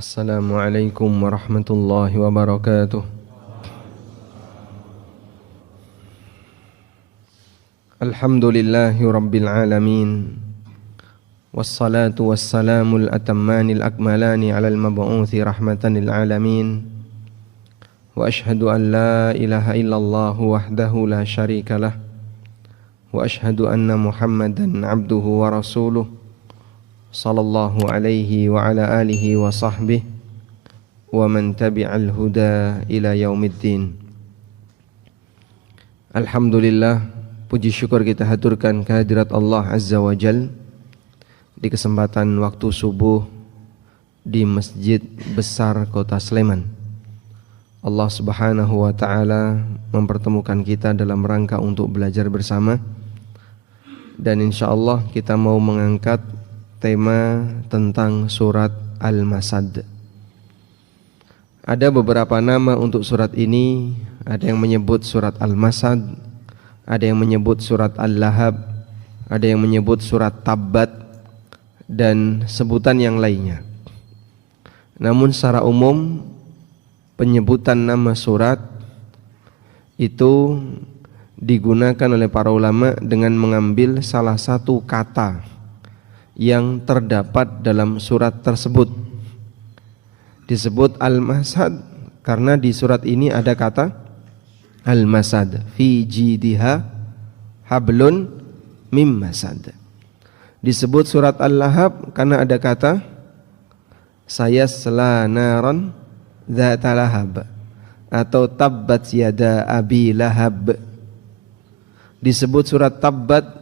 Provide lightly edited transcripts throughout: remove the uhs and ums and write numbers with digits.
Assalamualaikum warahmatullahi wabarakatuh. Alhamdulillahi rabbil alamin. Wassalatu wassalamul atammanil akmalani alal mab'uthi rahmatan lil alamin. Wa ashhadu an la ilaha illallah wahdahu la syarika lah. Wa ashhadu anna Muhammadan abduhu wa rasuluh. Sallallahu alaihi wa ala alihi wa sahbihi wa man tabi'al huda ila yaumiddin. Alhamdulillah, puji syukur kita haturkan kehadirat Allah Azza wa Jal di kesempatan waktu subuh di Masjid Besar Kota Sleman. Allah Subhanahu wa taala mempertemukan kita dalam rangka untuk belajar bersama, dan insyaallah kita mau mengangkat tema tentang surat Al-Masad. Ada beberapa nama untuk surat ini. Ada yang menyebut surat Al-Masad, ada yang menyebut surat Al-Lahab, ada yang menyebut surat Tabbat, dan sebutan yang lainnya. Namun secara umum penyebutan nama surat itu digunakan oleh para ulama dengan mengambil salah satu kata yang terdapat dalam surat tersebut. Disebut Al-Masad karena di surat ini ada kata Al-Masad, fi jidiha hablun mim masad. Disebut surat Al-Lahab karena ada kata sayasla naran dzata lahab atau tabbat yada abi lahab. Disebut surat Tabbat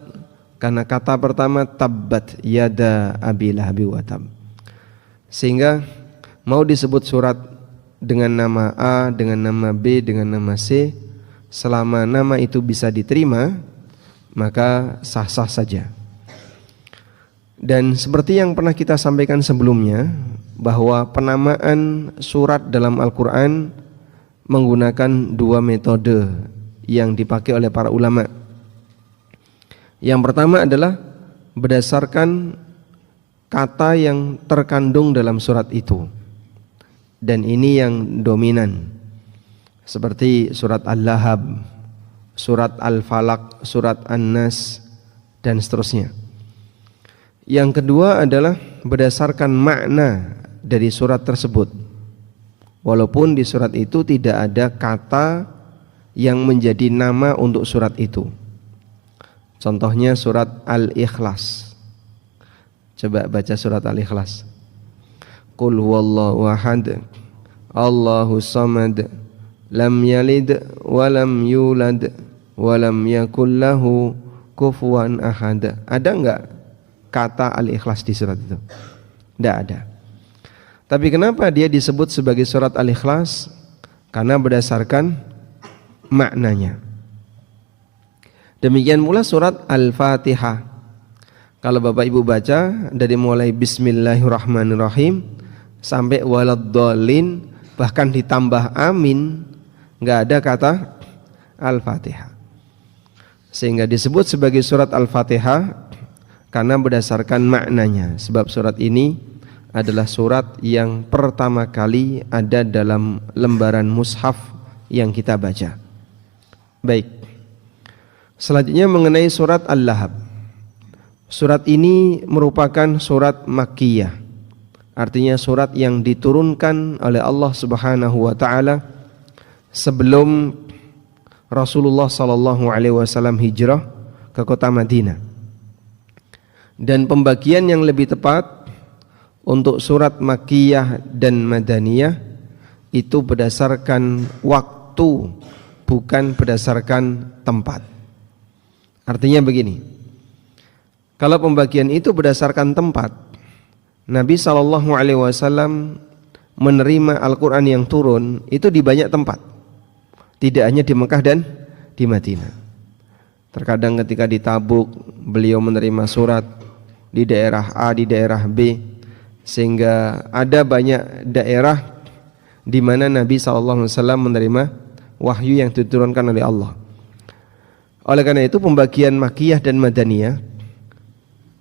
karena kata pertama tabbat yada abi lahabi wa tab. Sehingga mau disebut surat dengan nama A, dengan nama B, dengan nama C, selama nama itu bisa diterima, maka sah-sah saja. Dan seperti yang pernah kita sampaikan sebelumnya, bahwa penamaan surat dalam Al-Quran menggunakan dua metode yang dipakai oleh para ulama. Yang pertama adalah berdasarkan kata yang terkandung dalam surat itu, dan ini yang dominan, seperti surat Al-Lahab, surat Al-Falaq, surat An-Nas, dan seterusnya. Yang kedua adalah berdasarkan makna dari surat tersebut, walaupun di surat itu tidak ada kata yang menjadi nama untuk surat itu. Contohnya surat Al-Ikhlas. Coba baca surat Al-Ikhlas. Qul huwallahu ahad, Allahu samad, lam yalid wa lam yulad wa lam yakul lahu kufuwan ahad. Ada enggak kata Al-Ikhlas di surat itu? Tidak ada. Tapi kenapa dia disebut sebagai surat Al-Ikhlas? Karena berdasarkan maknanya. Demikian pula surat Al-Fatihah. Kalau Bapak Ibu baca dari mulai Bismillahirrahmanirrahim sampai waladdallin, bahkan ditambah amin, enggak ada kata Al-Fatihah. Sehingga disebut sebagai surat Al-Fatihah karena berdasarkan maknanya. Sebab surat ini adalah surat yang pertama kali ada dalam lembaran mushaf yang kita baca. Baik. Selanjutnya mengenai surat Al-Lahab. Surat ini merupakan surat Makkiyah. Artinya surat yang diturunkan oleh Allah Subhanahu wa taala sebelum Rasulullah sallallahu alaihi wasallam hijrah ke kota Madinah. Dan pembagian yang lebih tepat untuk surat Makkiyah dan Madaniyah itu berdasarkan waktu, bukan berdasarkan tempat. Artinya begini, kalau pembagian itu berdasarkan tempat, Nabi SAW menerima Al-Quran yang turun itu di banyak tempat, tidak hanya di Mekah dan di Madinah. Terkadang ketika di Tabuk beliau menerima surat di daerah A, di daerah B, sehingga ada banyak daerah di mana Nabi SAW menerima wahyu yang diturunkan oleh Allah. Oleh karena itu pembagian Makkiyah dan Madaniyah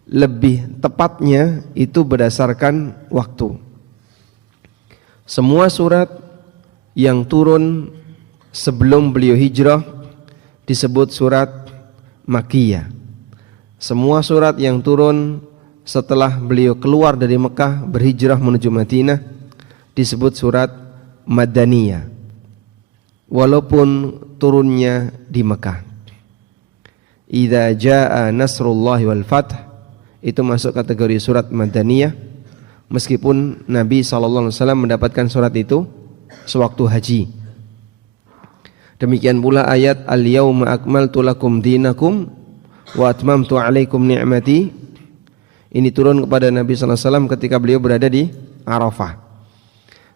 lebih tepatnya itu berdasarkan waktu. Semua surat yang turun sebelum beliau hijrah disebut surat Makkiyah. Semua surat yang turun setelah beliau keluar dari Mekah berhijrah menuju Madinah disebut surat Madaniyah, walaupun turunnya di Mekah. Idza jaa nasrullahi wal fath itu masuk kategori surat Madaniyah, meskipun Nabi SAW mendapatkan surat itu sewaktu haji. Demikian pula ayat al-yauma akmaltu lakum dinakum wa atmamtu alaikum ni'mati, ini turun kepada Nabi SAW ketika beliau berada di Arafah,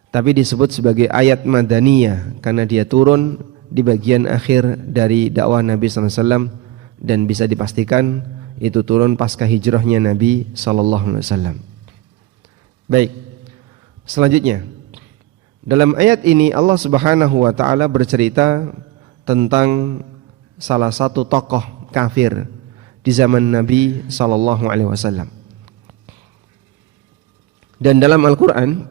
tapi disebut sebagai ayat Madaniyah karena dia turun di bagian akhir dari dakwah Nabi SAW, dan bisa dipastikan itu turun pasca hijrahnya Nabi SAW. Baik, selanjutnya dalam ayat ini Allah Subhanahu wa taala bercerita tentang salah satu tokoh kafir di zaman Nabi sallallahu alaihi wasallam. Dan dalam Al-Qur'an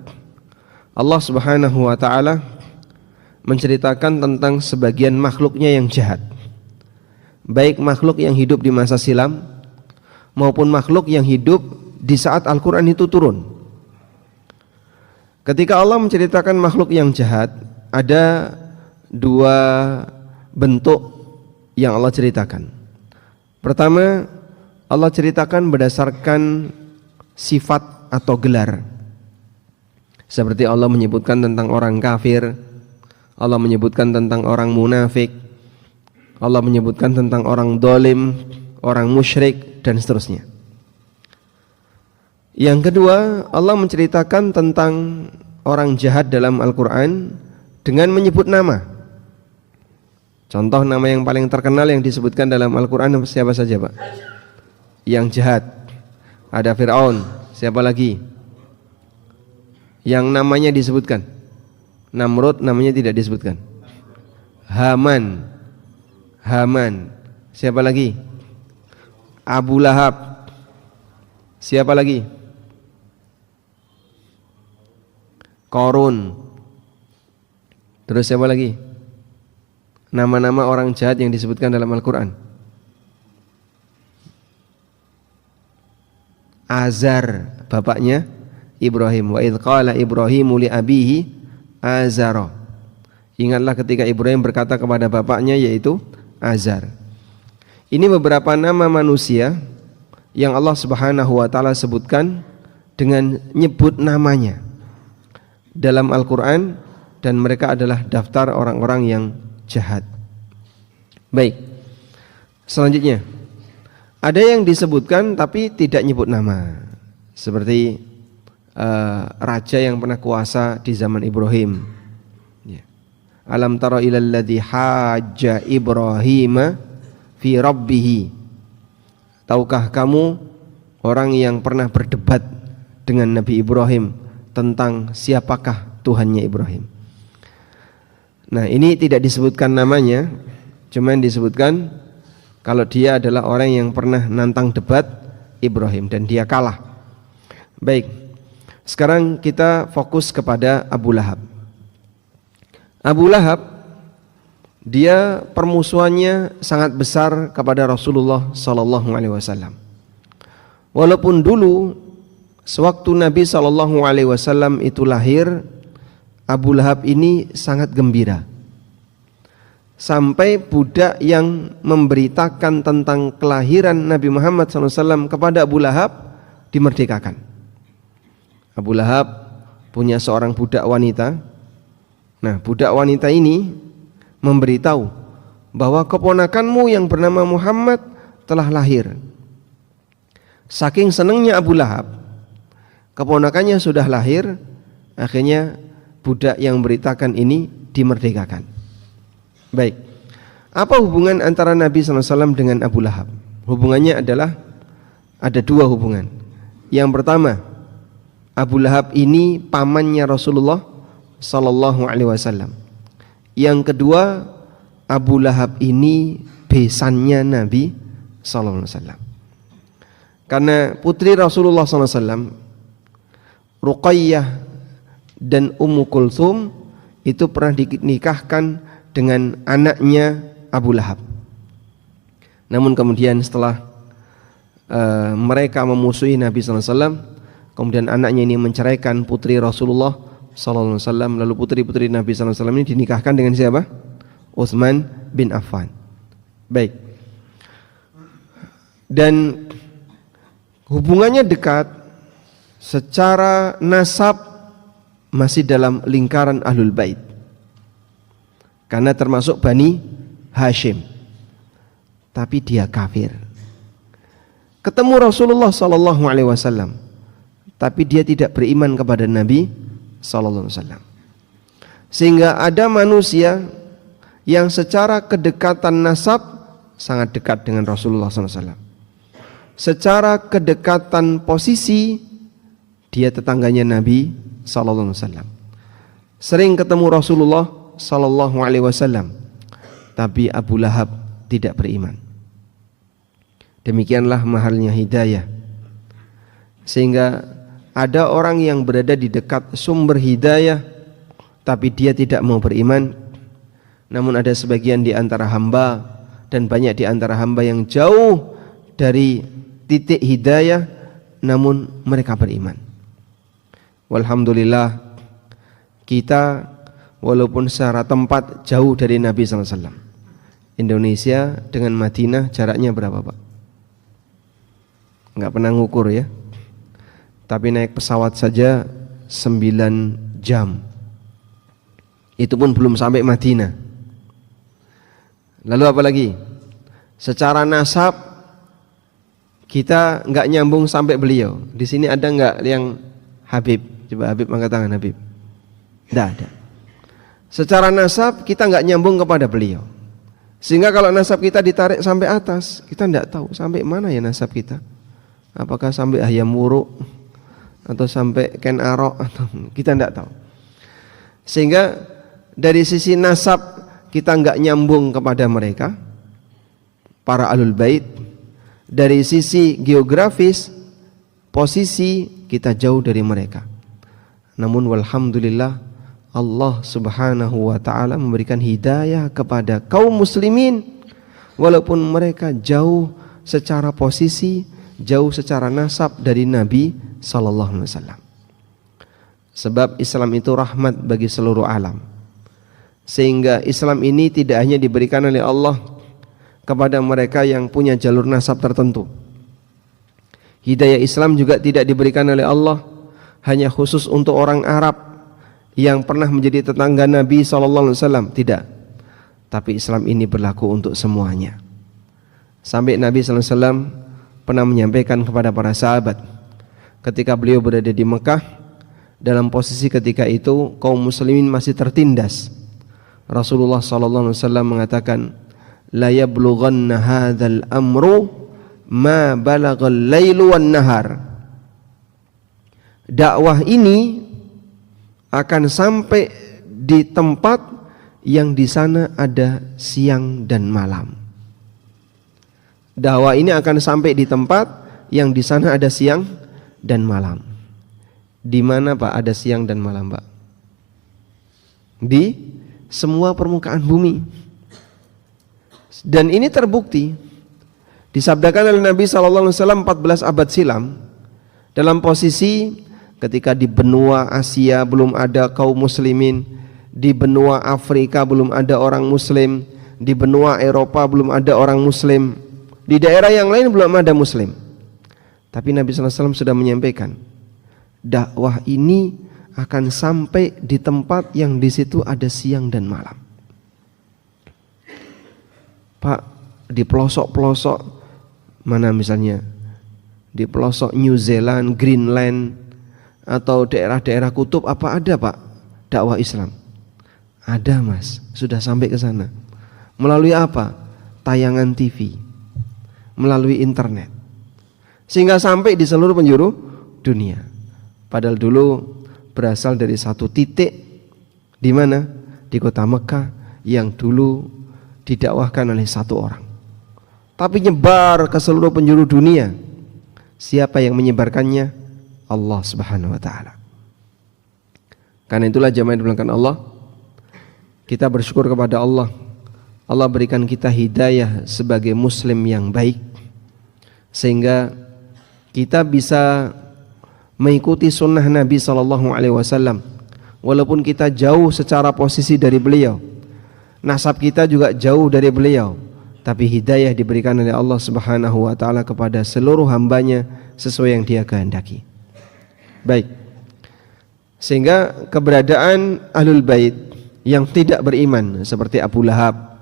Allah Subhanahu wa taala menceritakan tentang sebagian makhluknya yang jahat, baik makhluk yang hidup di masa silam maupun makhluk yang hidup di saat Al-Qur'an itu turun. Ketika Allah menceritakan makhluk yang jahat, ada dua bentuk yang Allah ceritakan. Pertama, Allah ceritakan berdasarkan sifat atau gelar. Seperti Allah menyebutkan tentang orang kafir, Allah menyebutkan tentang orang munafik, Allah menyebutkan tentang orang dolim, orang musyrik, dan seterusnya. Yang kedua, Allah menceritakan tentang orang jahat dalam Al-Quran dengan menyebut nama. Contoh nama yang paling terkenal yang disebutkan dalam Al-Quran siapa saja, Pak? Yang jahat. Ada Fir'aun. Siapa lagi? Yang namanya disebutkan. Namrud namanya tidak disebutkan. Haman. Siapa lagi? Abu Lahab. Siapa lagi? Korun. Terus siapa lagi? Nama-nama orang jahat yang disebutkan dalam Al-Quran. Azar, bapaknya Ibrahim. Wa idh qala Ibrahimu li abihi Azara. Ingatlah ketika Ibrahim berkata kepada bapaknya yaitu Azar. Ini beberapa nama manusia yang Allah Subhanahu wa taala sebutkan dengan nyebut namanya dalam Al-Quran, dan mereka adalah daftar orang-orang yang jahat. Baik, selanjutnya ada yang disebutkan tapi tidak nyebut nama, seperti raja yang pernah kuasa di zaman Ibrahim. Alam tara ilal ladzi hajja Ibrahim fi rabbih. Tahukah kamu orang yang pernah berdebat dengan Nabi Ibrahim tentang siapakah Tuhannya Ibrahim? Nah, ini tidak disebutkan namanya, cuman disebutkan kalau dia adalah orang yang pernah nantang debat Ibrahim dan dia kalah. Baik, sekarang kita fokus kepada Abu Lahab. Abu Lahab, dia permusuhannya sangat besar kepada Rasulullah SAW. Walaupun dulu sewaktu Nabi SAW itu lahir, Abu Lahab ini sangat gembira. Sampai budak yang memberitakan tentang kelahiran Nabi Muhammad SAW kepada Abu Lahab dimerdekakan. Abu Lahab punya seorang budak wanita. Nah, budak wanita ini memberitahu bahwa keponakanmu yang bernama Muhammad telah lahir. Saking senangnya Abu Lahab, keponakannya sudah lahir, akhirnya budak yang memberitakan ini dimerdekakan. Baik, apa hubungan antara Nabi SAW dengan Abu Lahab? Hubungannya adalah ada dua hubungan. Yang pertama, Abu Lahab ini pamannya Rasulullah SAW. Yang kedua, Abu Lahab ini besannya Nabi SAW. Karena putri Rasulullah SAW, Ruqayyah dan Ummu Kulthum itu pernah dinikahkan dengan anaknya Abu Lahab. Namun kemudian setelah mereka memusuhi Nabi SAW, kemudian anaknya ini menceraikan putri Rasulullah SAW, lalu putri-putri Nabi SAW ini dinikahkan dengan siapa? Utsman bin Affan. Baik. Dan hubungannya dekat secara nasab masih dalam lingkaran Ahlul Bait, karena termasuk Bani Hashim, tapi dia kafir. Ketemu Rasulullah SAW, tapi dia tidak beriman kepada Nabi SAW. Sehingga ada manusia yang secara kedekatan nasab sangat dekat dengan Rasulullah SAW. Secara kedekatan posisi dia tetangganya Nabi SAW. Sering ketemu Rasulullah SAW, tapi Abu Lahab tidak beriman. Demikianlah mahalnya hidayah. Sehingga ada orang yang berada di dekat sumber hidayah, tapi dia tidak mau beriman. Namun ada sebagian di antara hamba, dan banyak di antara hamba yang jauh dari titik hidayah, namun mereka beriman. Walhamdulillah, kita walaupun secara tempat jauh dari Nabi SAW. Indonesia dengan Madinah jaraknya berapa, Pak? Enggak pernah ngukur ya. Tapi naik pesawat saja 9 jam. Itu pun belum sampai Madinah. Lalu apa lagi? Secara nasab kita enggak nyambung sampai beliau. Di sini ada enggak yang Habib? Coba Habib angkat tangan, Habib. Tidak ada. Secara nasab kita enggak nyambung kepada beliau. Sehingga kalau nasab kita ditarik sampai atas, kita tidak tahu sampai mana ya nasab kita. Apakah sampai Hayam Wuruk atau sampai Ken Arok, atau kita tidak tahu. Sehingga dari sisi nasab kita enggak nyambung kepada mereka, para Ahlul Bait. Dari sisi geografis, posisi kita jauh dari mereka. Namun walhamdulillah, Allah Subhanahu wa ta'ala memberikan hidayah kepada kaum muslimin, walaupun mereka jauh secara posisi, jauh secara nasab dari Nabi sallallahu alaihi wasallam. Sebab Islam itu rahmat bagi seluruh alam. Sehingga Islam ini tidak hanya diberikan oleh Allah kepada mereka yang punya jalur nasab tertentu. Hidayah Islam juga tidak diberikan oleh Allah hanya khusus untuk orang Arab yang pernah menjadi tetangga Nabi SAW. Tidak. Tapi Islam ini berlaku untuk semuanya. Sampai Nabi SAW pernah menyampaikan kepada para sahabat ketika beliau berada di Mekah, dalam posisi ketika itu kaum muslimin masih tertindas. Rasulullah SAW mengatakan, la yablughanna hadzal amru ma balagal lailu wan nahar. Dakwah ini akan sampai di tempat yang di sana ada siang dan malam. Dakwah ini akan sampai di tempat yang di sana ada siang dan malam. Di mana, Pak, ada siang dan malam, Pak? Di semua permukaan bumi. Dan ini terbukti disabdakan oleh Nabi SAW 14 abad silam, dalam posisi ketika di benua Asia belum ada kaum muslimin, di benua Afrika belum ada orang muslim, di benua Eropa belum ada orang muslim, di daerah yang lain belum ada muslim. Tapi Nabi SAW sudah menyampaikan, dakwah ini akan sampai di tempat yang di situ ada siang dan malam. Pak, di pelosok-pelosok mana misalnya, di pelosok New Zealand, Greenland, atau daerah-daerah kutub, apa ada, Pak, dakwah Islam? Ada, Mas, sudah sampai ke sana. Melalui apa? Tayangan TV, melalui internet, sehingga sampai di seluruh penjuru dunia. Padahal dulu berasal dari satu titik, di mana? Di kota Mekah, yang dulu didakwahkan oleh satu orang, tapi nyebar ke seluruh penjuru dunia. Siapa yang menyebarkannya? Allah Subhanahu wa ta'ala. Karena itulah jemaah yang dimuliakan Allah, kita bersyukur kepada Allah. Allah berikan kita hidayah sebagai muslim yang baik, sehingga kita bisa mengikuti sunnah Nabi SAW. Walaupun kita jauh secara posisi dari beliau, nasab kita juga jauh dari beliau, tapi hidayah diberikan oleh Allah Subhanahu wa taala kepada seluruh hambanya sesuai yang Dia kehendaki. Baik. Sehingga keberadaan Ahlul Bait yang tidak beriman seperti Abu Lahab,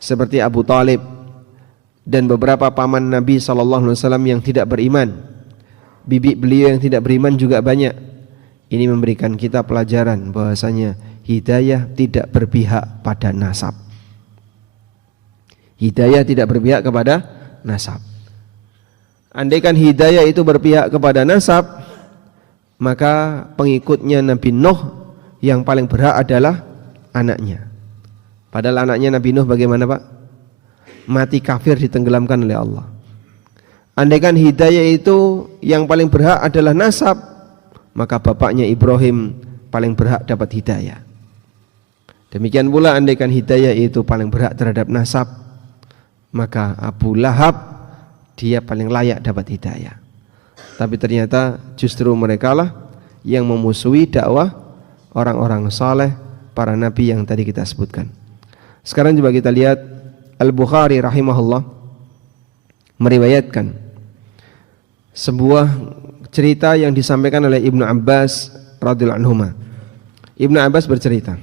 seperti Abu Talib, dan beberapa paman Nabi SAW yang tidak beriman, bibi beliau yang tidak beriman juga banyak. Ini memberikan kita pelajaran bahwasanya hidayah tidak berpihak pada nasab. Hidayah tidak berpihak kepada nasab. Andaikan hidayah itu berpihak kepada nasab, maka pengikutnya Nabi Nuh yang paling berhak adalah anaknya. Padahal anaknya Nabi Nuh bagaimana, Pak? Mati kafir, ditenggelamkan oleh Allah. Andaikan hidayah itu yang paling berhak adalah nasab, maka bapaknya Ibrahim paling berhak dapat hidayah. Demikian pula andaikan hidayah itu paling berhak terhadap nasab, maka Abu Lahab dia paling layak dapat hidayah. Tapi ternyata justru mereka lah yang memusuhi dakwah orang-orang saleh, para nabi yang tadi kita sebutkan. Sekarang coba kita lihat Al-Bukhari rahimahullah meriwayatkan sebuah cerita yang disampaikan oleh Ibnu Abbas radhiyallahu anhuma. Ibnu Abbas bercerita,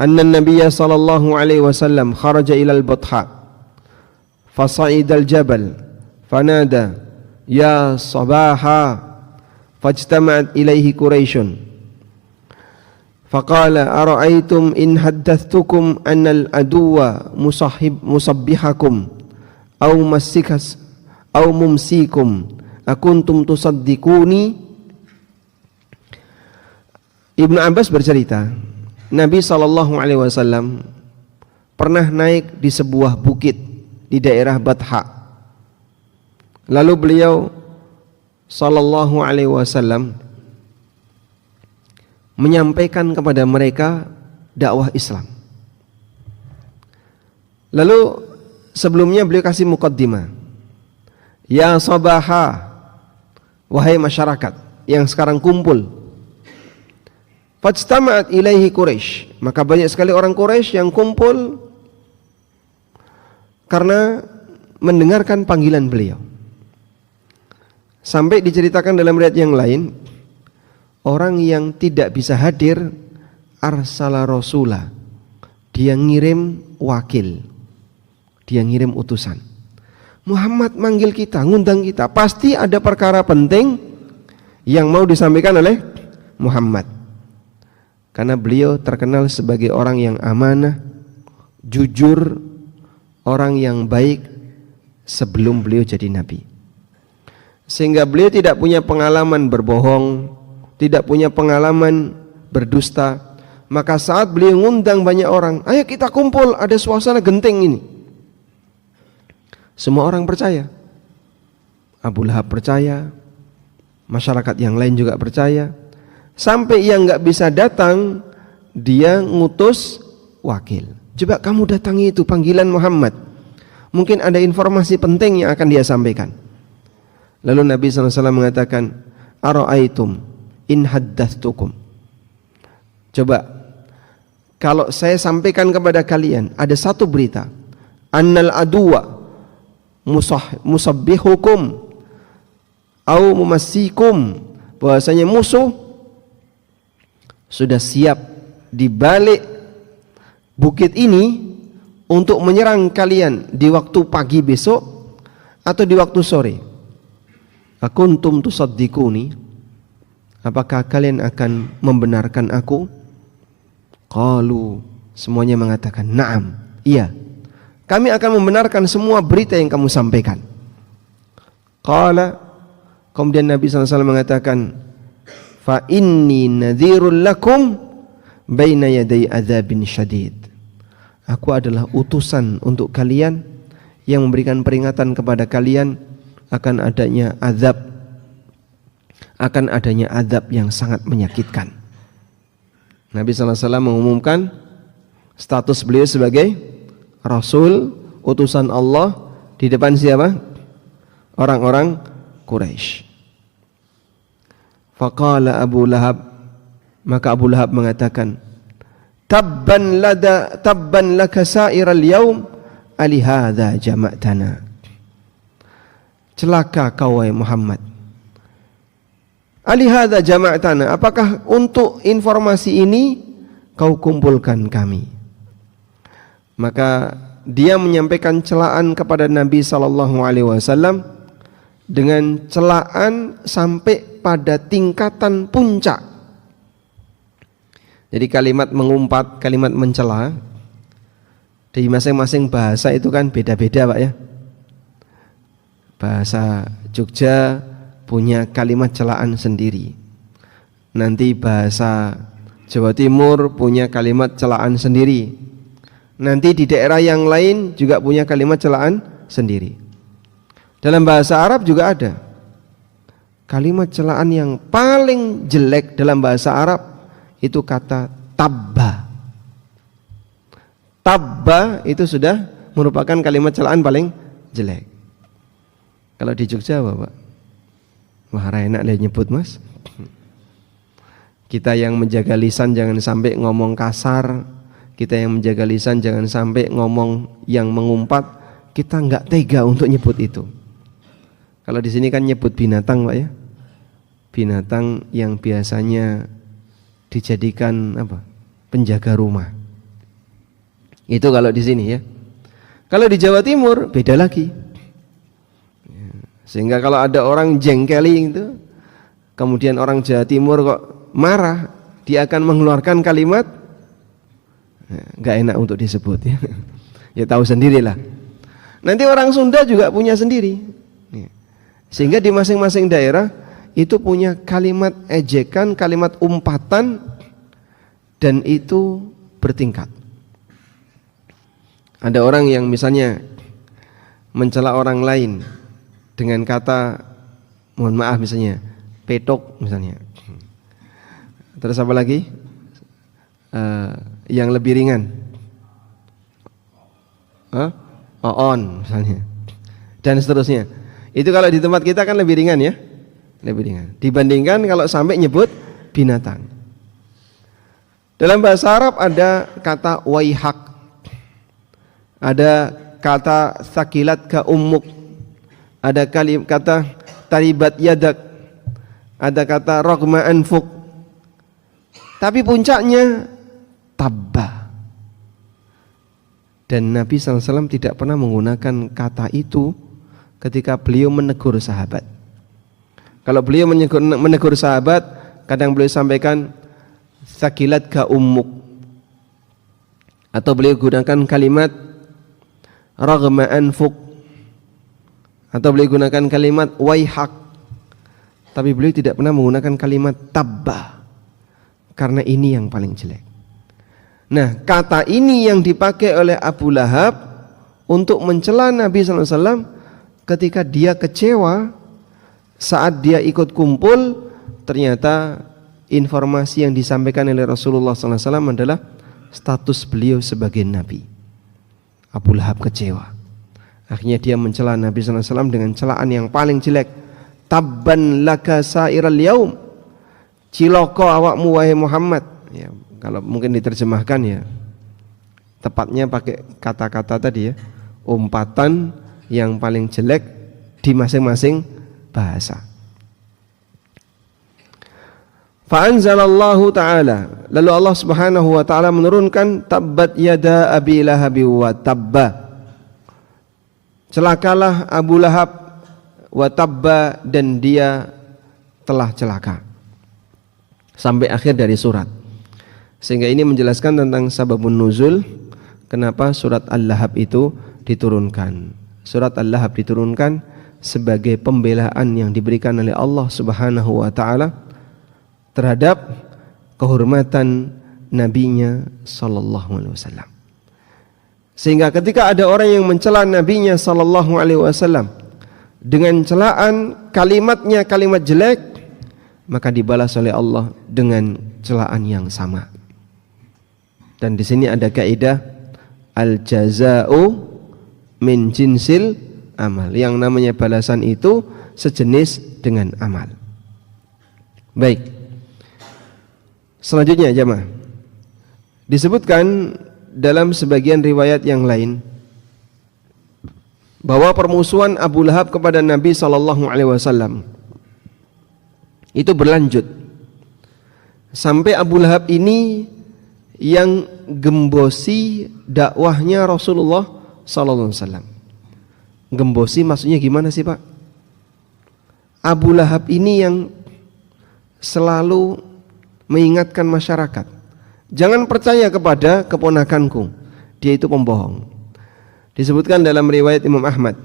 "Anna Nabiyya sallallahu alaihi wasallam kharaja ila al-Batha fasa'ida al-jabal fanada ya sabaha fajtama'at ilaihi Quraisyun faqala ara'aytum in haddathtukum anna al-aduwa musabbihakum aw masikas aw mumsikum akuntum tusaddiquni." Ibnu Abbas bercerita, Nabi SAW pernah naik di sebuah bukit di daerah Batha. Lalu beliau SAW menyampaikan kepada mereka dakwah Islam. Lalu sebelumnya beliau kasih muqaddimah, ya sabaha, wahai masyarakat yang sekarang kumpul. Fajtama'at ilaihi Quraisy, maka banyak sekali orang Quraisy yang kumpul karena mendengarkan panggilan beliau. Sampai diceritakan dalam riwayat yang lain, orang yang tidak bisa hadir arsala rasula, dia ngirim wakil, dia ngirim utusan. Muhammad manggil kita, ngundang kita, pasti ada perkara penting yang mau disampaikan oleh Muhammad. Karena beliau terkenal sebagai orang yang amanah, jujur, orang yang baik sebelum beliau jadi nabi. Sehingga beliau tidak punya pengalaman berbohong, tidak punya pengalaman berdusta. Maka saat beliau ngundang banyak orang, ayo kita kumpul, ada suasana genting ini, semua orang percaya. Abu Lahab percaya, masyarakat yang lain juga percaya. Sampai yang gak bisa datang, dia ngutus wakil. Coba kamu datangi itu panggilan Muhammad, mungkin ada informasi penting yang akan dia sampaikan. Lalu Nabi SAW mengatakan, ara'aitum in haddathtukum. Coba kalau saya sampaikan kepada kalian ada satu berita, annal aduwa musabbihukum au mumassikum, bahwasanya musuh sudah siap di balik bukit ini untuk menyerang kalian di waktu pagi besok atau di waktu sore. Akuntum tusaddiquni, apakah kalian akan membenarkan aku? Qalu, semuanya mengatakan na'am, iya, kami akan membenarkan semua berita yang kamu sampaikan. Qala, kemudian Nabi SAW mengatakan, fa inni nadhirul lakum baina yaday adzabin syadid. Aku adalah utusan untuk kalian yang memberikan peringatan kepada kalian akan adanya azab yang sangat menyakitkan. Nabi SAW mengumumkan status beliau sebagai Rasul, utusan Allah di depan siapa? Orang-orang Quraisy. Faqala Abu Lahab, maka Abu Lahab mengatakan, tabban laka sa'iral yaum alihadza jama'tana. Celaka kau wahai Muhammad. Alihadza jama'tana, apakah untuk informasi ini kau kumpulkan kami? Maka dia menyampaikan celaan kepada Nabi SAW dengan celaan sampai pada tingkatan puncak. Jadi kalimat mengumpat, kalimat mencela di masing-masing bahasa itu kan beda-beda Pak ya. Bahasa Jogja punya kalimat celaan sendiri. Nanti bahasa Jawa Timur punya kalimat celaan sendiri. Nanti di daerah yang lain juga punya kalimat celaan sendiri. Dalam bahasa Arab juga ada kalimat celaan yang paling jelek dalam bahasa Arab, itu kata tabba. Tabba itu sudah merupakan kalimat celaan paling jelek. Kalau di Jogja apa Pak? Wah enak deh nyebut Mas. Kita yang menjaga lisan jangan sampai ngomong kasar. Kita yang menjaga lisan jangan sampai ngomong yang mengumpat. Kita nggak tega untuk nyebut itu. Kalau di sini kan nyebut binatang Pak ya. Binatang yang biasanya dijadikan apa? Penjaga rumah. Itu kalau di sini ya. Kalau di Jawa Timur beda lagi. Sehingga kalau ada orang jengkeli itu, kemudian orang Jawa Timur kok marah, dia akan mengeluarkan kalimat nggak enak untuk disebut ya. Ya tahu sendirilah. Nanti orang Sunda juga punya sendiri. Sehingga di masing-masing daerah itu punya kalimat ejekan, kalimat umpatan, dan itu bertingkat. Ada orang yang misalnya mencela orang lain dengan kata, mohon maaf misalnya, petok misalnya. Terus apa lagi? Yang lebih ringan, oon misalnya, dan seterusnya. Itu kalau di tempat kita kan lebih ringan ya, lebih ringan. Dibandingkan kalau sampai nyebut binatang. Dalam bahasa Arab ada kata waihak, ada kata sakilat ka ummuk, ada kata taribat yadak, ada kata rogma anfuk. Tapi puncaknya tabba. Dan Nabi SAW tidak pernah menggunakan kata itu ketika beliau menegur sahabat. Kalau beliau menegur sahabat, kadang beliau sampaikan sakilat ka ummuk, atau beliau gunakan kalimat rogma anfuk, atau beliau gunakan kalimat waihak. Tapi beliau tidak pernah menggunakan kalimat tabba, karena ini yang paling jelek. Nah, kata ini yang dipakai oleh Abu Lahab untuk mencela Nabi SAW ketika dia kecewa saat dia ikut kumpul. Ternyata informasi yang disampaikan oleh Rasulullah SAW adalah status beliau sebagai Nabi. Abu Lahab kecewa. Akhirnya dia mencela Nabi SAW dengan celaan yang paling jelek. Tabban laka sa'iral yaum, ciloko awakmu wahai Muhammad. Ya, kalau mungkin diterjemahkan ya, tepatnya pakai kata-kata tadi ya, umpatan yang paling jelek di masing-masing bahasa. Fa'anzalallahu ta'ala, lalu Allah subhanahu wa ta'ala menurunkan tabbat yada abi lahabi wa tabba, celakalah Abu Lahab wa tabba, dan dia telah celaka, sampai akhir dari surat. Sehingga ini menjelaskan tentang sababun nuzul, kenapa surat Al-Lahab itu diturunkan. Surat Al-Lahab diturunkan sebagai pembelaan yang diberikan oleh Allah Subhanahu wa taala terhadap kehormatan nabinya sallallahu alaihi wasallam. Sehingga ketika ada orang yang mencela nabinya sallallahu alaihi wasallam dengan celaan kalimatnya kalimat jelek, maka dibalas oleh Allah dengan celaan yang sama. Dan di sini ada kaidah al jaza'u min jinsil amal. Yang namanya balasan itu sejenis dengan amal. Baik. Selanjutnya jemaah, disebutkan dalam sebagian riwayat yang lain bahwa permusuhan Abu Lahab kepada Nabi SAW itu berlanjut sampai Abu Lahab ini yang gembosi dakwahnya Rasulullah SAW. Gembosi maksudnya gimana sih Pak? Abu Lahab ini yang selalu mengingatkan masyarakat, jangan percaya kepada keponakanku, dia itu pembohong. Disebutkan dalam riwayat Imam Ahmad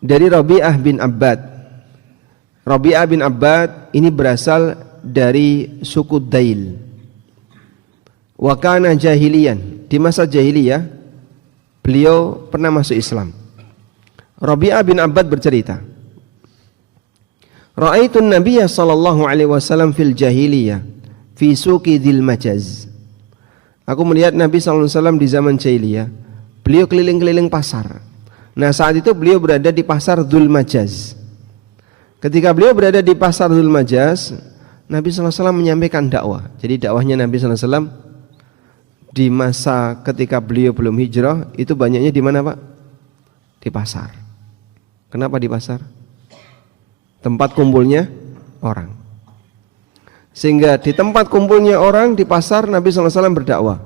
dari Rabi'ah bin Abbad. Rabi'ah bin Abbad ini berasal dari suku Dail. Wa kana jahiliyan, di masa jahiliyah beliau pernah masuk Islam. Rabi'ah bin Abbad bercerita, Ra'aitun Nabiyya sallallahu alaihi wasallam fil jahiliyah fi suqi Dzil Majaz. Aku melihat Nabi sallallahu alaihi wasallam di zaman jahiliyah, beliau keliling-keliling pasar. Nah, saat itu beliau berada di pasar Dzul Majaz. Ketika beliau berada di pasar Dzul Majaz, Nabi sallallahu alaihi wasallam menyampaikan dakwah. Jadi dakwahnya Nabi sallallahu alaihi wasallam di masa ketika beliau belum hijrah itu banyaknya di mana, Pak? Di pasar. Kenapa di pasar? Tempat kumpulnya orang. Sehingga di tempat kumpulnya orang di pasar Nabi SAW berdakwah.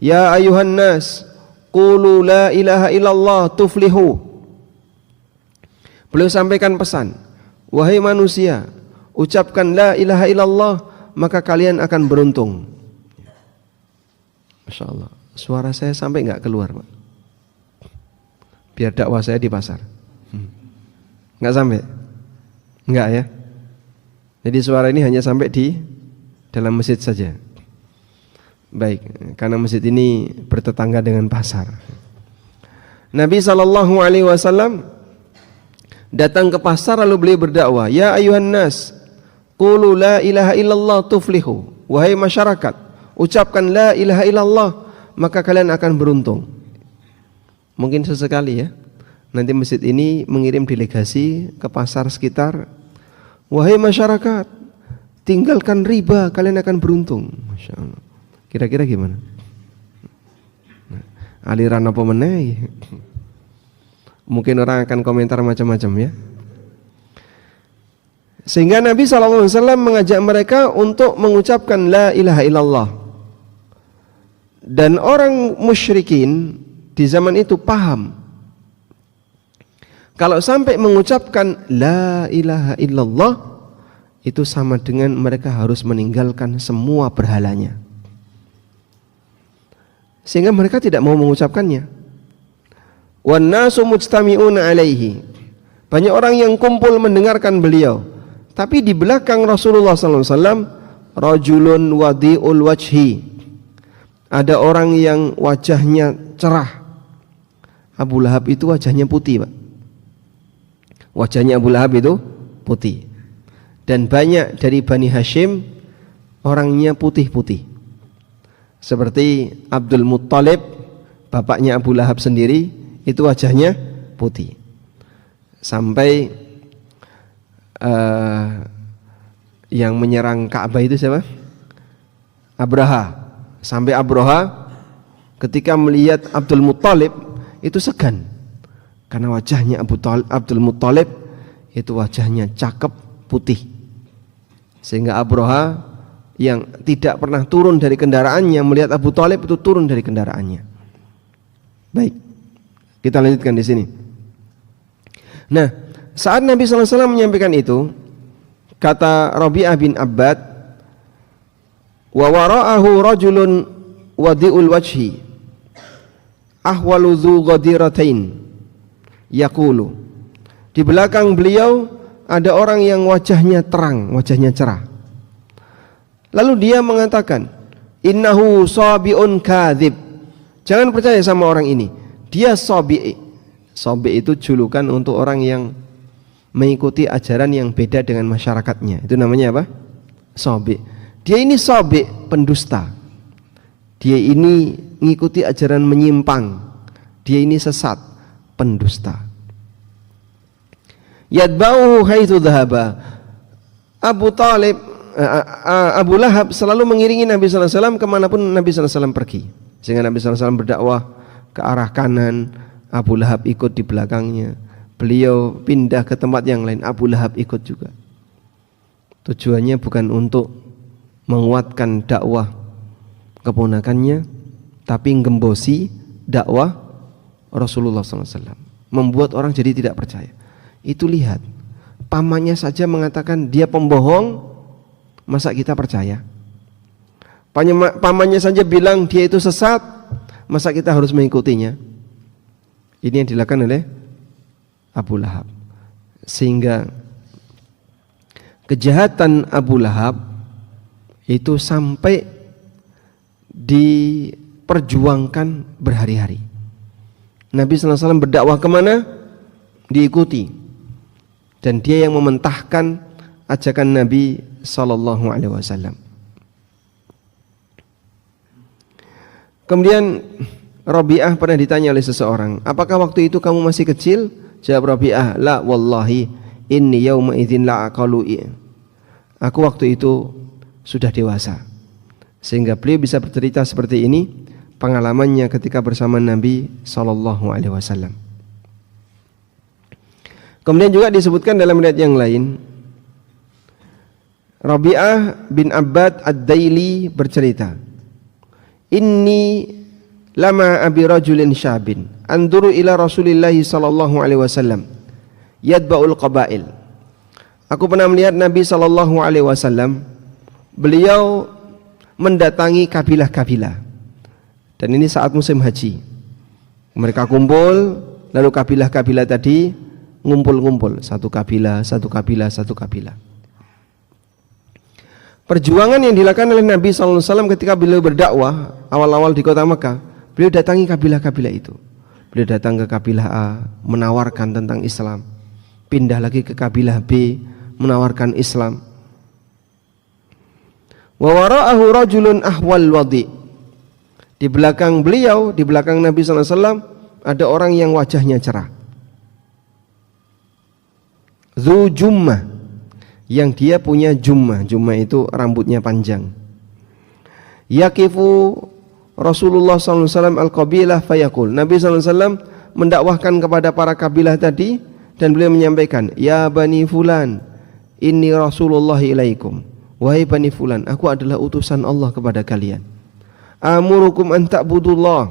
Ya ayuhan nas, qulu la ilaha illallah tuflihu. Beliau sampaikan pesan, wahai manusia, ucapkan la ilaha illallah maka kalian akan beruntung. Masya Allah, suara saya sampai nggak keluar Pak? Biar dakwah saya di pasar. Nggak sampai? Enggak ya. Jadi suara ini hanya sampai di dalam masjid saja. Baik, karena masjid ini bertetangga dengan pasar. Nabi SAW datang ke pasar lalu beliau berdakwah, ya ayuhan nas, qulu la ilaha illallah tuflihu. Wahai masyarakat, ucapkan la ilaha illallah maka kalian akan beruntung. Mungkin sesekali ya, nanti masjid ini mengirim delegasi ke pasar sekitar. Wahai masyarakat, tinggalkan riba, kalian akan beruntung. Masya Allah. Kira-kira gimana? Aliran apa meneh? Mungkin orang akan komentar macam-macam ya. Sehingga Nabi SAW mengajak mereka untuk mengucapkan la ilaha illallah. Dan orang musyrikin di zaman itu paham, kalau sampai mengucapkan la ilaha illallah itu sama dengan mereka harus meninggalkan semua berhalanya. Sehingga mereka tidak mau mengucapkannya. Wan nasu mujtami'una alaihi. Banyak orang yang kumpul mendengarkan beliau. Tapi di belakang Rasulullah SAW, rajulun wadi'ul wajhi. Ada orang yang wajahnya cerah. Abu Lahab itu wajahnya putih, Pak. Wajahnya Abu Lahab itu putih. Dan banyak dari Bani Hashim orangnya putih-putih. Seperti Abdul Muttalib, bapaknya Abu Lahab sendiri, itu wajahnya putih. Sampai yang menyerang Ka'bah itu siapa? Abraha. Sampai Abraha ketika melihat Abdul Muttalib itu segan. Karena wajahnya Abdul Muttalib itu wajahnya cakep putih. Sehingga Abraha yang tidak pernah turun dari kendaraannya melihat Abu Thalib itu turun dari kendaraannya. Baik, kita lanjutkan di sini. Nah, saat Nabi SAW menyampaikan itu, kata Rabi'ah bin Abbad, wa wara'ahu rajulun wadi'ul wajhi ahwalu dzu ghadiratain yaqulu. Di belakang beliau ada orang yang wajahnya terang, wajahnya cerah. Lalu dia mengatakan, innahu sabiun kadzib. Jangan percaya sama orang ini. Dia sabi. Sabi itu julukan untuk orang yang mengikuti ajaran yang beda dengan masyarakatnya. Itu namanya apa? Sabi. Dia ini sabik, pendusta. Dia ini mengikuti ajaran menyimpang. Dia ini sesat, pendusta. Yadba'uhu haitsu dhahaba. Abu Lahab selalu mengiringi Nabi sallallahu alaihi wasallam kemanapun Nabi sallallahu alaihi wasallam pergi. Sehingga Nabi sallallahu alaihi wasallam berdakwah ke arah kanan, Abu Lahab ikut di belakangnya. Beliau pindah ke tempat yang lain, Abu Lahab ikut juga. Tujuannya bukan untuk menguatkan dakwah keponakannya, tapi gembosi dakwah Rasulullah SAW, membuat orang jadi tidak percaya. Itu lihat, pamannya saja mengatakan dia pembohong, masa kita percaya? Pamannya saja bilang dia itu sesat, masa kita harus mengikutinya? Ini yang dilakukan oleh Abu Lahab. Sehingga kejahatan Abu Lahab itu sampai diperjuangkan berhari-hari. Nabi SAW berdakwah kemana? Diikuti. Dan dia yang mementahkan ajakan Nabi SAW. Kemudian Rabi'ah pernah ditanya oleh seseorang, apakah waktu itu kamu masih kecil? Jawab Rabi'ah, la wallahi inni yawma idzin la aqalu. Aku waktu itu sudah dewasa. Sehingga beliau bisa bercerita seperti ini pengalamannya ketika bersama Nabi SAW. Kemudian juga disebutkan dalam riwayat yang lain, Rabi'ah bin Abbad Ad-Daili bercerita, inni lama abi rajulin syabin anduru ila Rasulillahi sallallahu alaihi wasallam yadba'ul qabail. Aku pernah melihat Nabi sallallahu alaihi wasallam, beliau mendatangi kabilah-kabilah. Dan ini saat musim haji. Mereka kumpul, lalu kabilah-kabilah tadi ngumpul-ngumpul, satu kabilah, satu kabilah, satu kabilah. Perjuangan yang dilakukan oleh Nabi SAW ketika beliau berdakwah awal-awal di kota Mekah, beliau datangi kabilah-kabilah itu. Beliau datang ke kabilah A, menawarkan tentang Islam. Pindah lagi ke kabilah B, menawarkan Islam. Wa wara'ahu rajulun ahwal wadi. Di belakang beliau, di belakang Nabi SAW ada orang yang wajahnya cerah. Dzu jummah, yang dia punya jummah. Jummah itu rambutnya panjang. Yaqifu Rasulullah SAW al-qabilah fayaqul. Nabi SAW mendakwahkan kepada para kabilah tadi dan beliau menyampaikan, ya bani fulan, inni Rasulullah ilaikum. Wahai bani fulan, aku adalah utusan Allah kepada kalian. Amurukum an ta'budullah.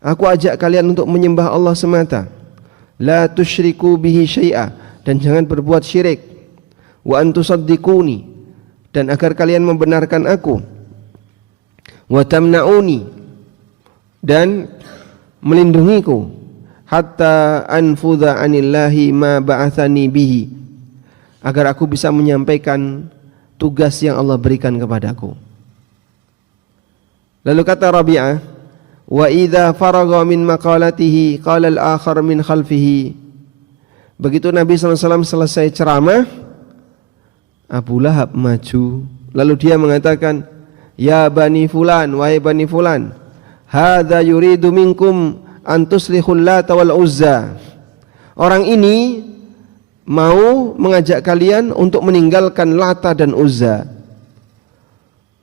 Aku ajak kalian untuk menyembah Allah semata. La tusyriku bihi syai'a, dan jangan berbuat syirik. Wa an tusaddiquni, dan agar kalian membenarkan aku. Wa tamna'uni, dan melindungiku. Hatta anfudha anillahi ma ba'athani bihi, agar aku bisa menyampaikan tugas yang Allah berikan kepadaku. Lalu kata Rabi'ah, wa idza faragha min maqalatihi qala al-akhar min khalfihi. Begitu Nabi SAW selesai ceramah, Abu Lahab maju, lalu dia mengatakan, ya bani fulan, wahai bani fulan, hadza yuridu minkum an tuslihul Lata wal Uzza. Orang ini mau mengajak kalian untuk meninggalkan Lata dan Uzza.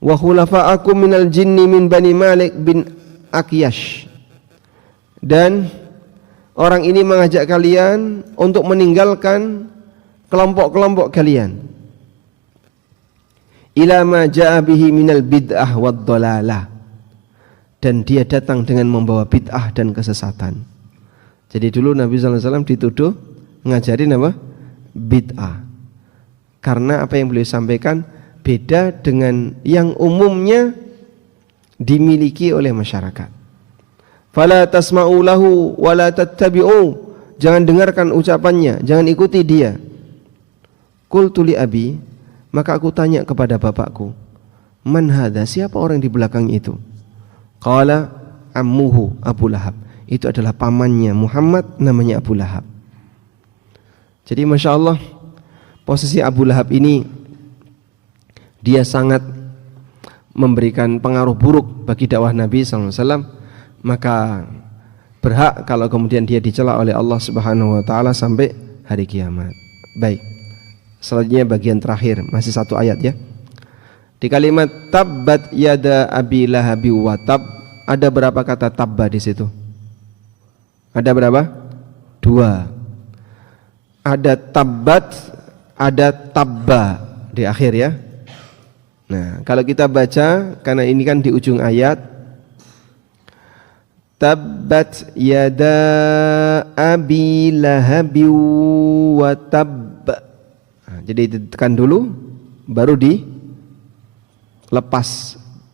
Wa khulafa'akum minal jinni min Bani Malik bin Aqyash. Dan orang ini mengajak kalian untuk meninggalkan kelompok-kelompok kalian. Ila ma ja'a bihi minal bid'ah wad dhalalah. Dan dia datang dengan membawa bid'ah dan kesesatan. Jadi dulu Nabi SAW dituduh ngajarin apa? Bid'ah. Karena apa yang beliau sampaikan beda dengan yang umumnya dimiliki oleh masyarakat. Fala tasma'u lahu wa la tattabi'u. Jangan dengarkan ucapannya, jangan ikuti dia. Qultu li abi, maka aku tanya kepada bapakku, man hadza, siapa orang di belakang itu? Qala ammuhu Abu Lahab. Itu adalah pamannya Muhammad, namanya Abu Lahab. Jadi Masya Allah, posisi Abu Lahab ini dia sangat memberikan pengaruh buruk bagi dakwah Nabi SAW, maka berhak kalau kemudian dia dicela oleh Allah Subhanahu wa taala sampai hari kiamat. Baik. Selanjutnya bagian terakhir, masih satu ayat ya. Di kalimat tabbat yada abi lahabi wa tab, ada berapa kata tabba di situ? Ada berapa? 2. Ada tabbat, ada tabba di akhir ya. Nah, kalau kita baca, karena ini kan di ujung ayat, tabbat yada abi lahabi wa tab. Nah, jadi ditekan dulu, baru dilepas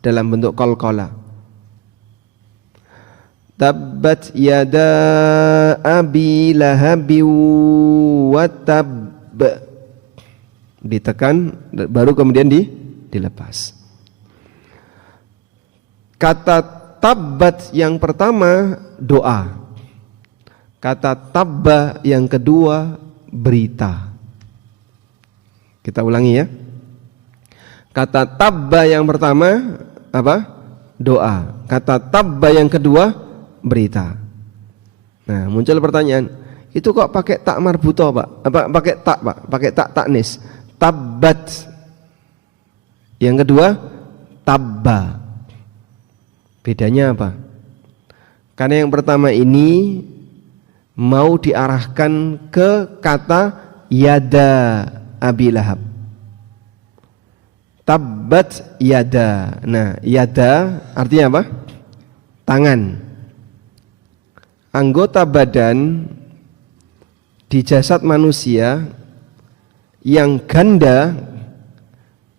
dalam bentuk qalqalah. Tabbat yada abi lahabi wa tab. Ditekan, baru kemudian dilepas. Kata tabbat yang pertama doa. Kata tabba yang kedua berita. Kita ulangi ya. Kata tabba yang pertama apa? Doa. Kata tabba yang kedua berita. Nah, muncul pertanyaan, itu kok pakai tak marbuto, Pak? Apa pakai tak, Pak? Pakai tak taknis. Tabbat. Yang kedua tabba. Bedanya apa? Karena yang pertama ini mau diarahkan ke kata yada abi lahab. Tabbat yada. Nah, yada artinya apa? Tangan. Anggota badan di jasad manusia yang ganda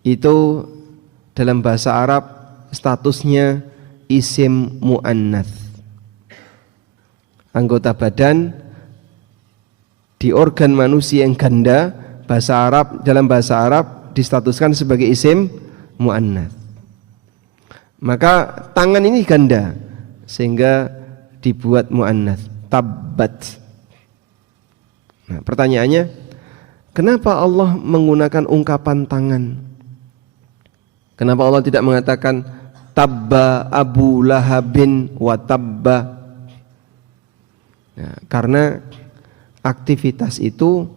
itu dalam bahasa Arab statusnya isim muannats. Anggota badan di organ manusia yang ganda bahasa Arab, dalam bahasa Arab distatuskan sebagai isim muannats. Maka tangan ini ganda sehingga dibuat muannats, tabbat. Nah, pertanyaannya, kenapa Allah menggunakan ungkapan tangan? Kenapa Allah tidak mengatakan tabba Abu Lahabin wa tabba? Ya, karena aktivitas itu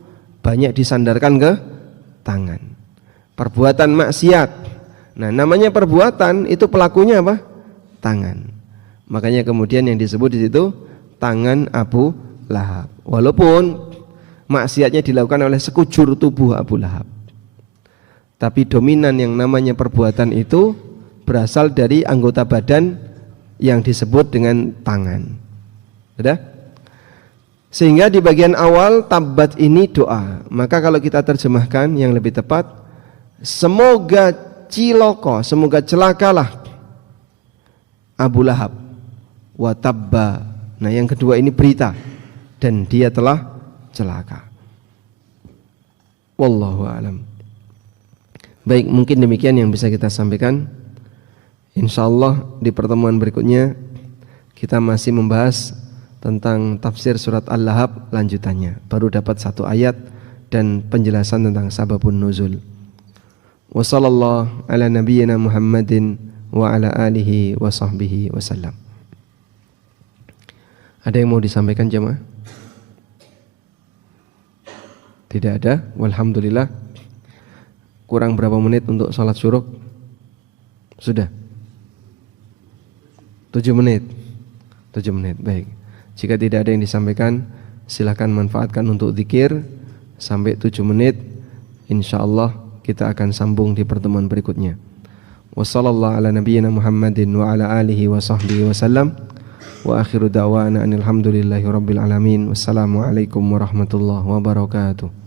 banyak disandarkan ke tangan. Perbuatan maksiat. Nah, namanya perbuatan itu pelakunya apa? Tangan. Makanya kemudian yang disebut di situ tangan Abu Lahab. Walaupun maksiatnya dilakukan oleh sekujur tubuh Abu Lahab, tapi dominan yang namanya perbuatan itu berasal dari anggota badan yang disebut dengan tangan. Sudah? Sehingga di bagian awal tabbat ini doa. Maka kalau kita terjemahkan yang lebih tepat, semoga ciloko, semoga celakalah Abu Lahab wa tabba. Nah, yang kedua ini berita, dan dia telah celaka. Wallahu a'lam. Baik, mungkin demikian yang bisa kita sampaikan. Insyaallah di pertemuan berikutnya kita masih membahas tentang tafsir surat Al-Lahab lanjutannya. Baru dapat satu ayat dan penjelasan tentang sababun nuzul. Wa sallallahu ala nabiyyina Muhammadin wa ala alihi wa sahbihi wasallam. Ada yang mau disampaikan jemaah? Tidak ada. Walhamdulillah. Kurang berapa menit untuk salat syuruk? Sudah 7 menit. 7 menit, baik. Jika tidak ada yang disampaikan, silakan manfaatkan untuk zikir sampai 7 menit. InsyaAllah kita akan sambung di pertemuan berikutnya. Wassallallahu ala nabiyyina Muhammadin wa ala alihi wa sahbihi wasallam. Wa akhiru da'wana anil hamdulillahi rabbil alamin. Wassalamualaikum warahmatullahi wabarakatuh.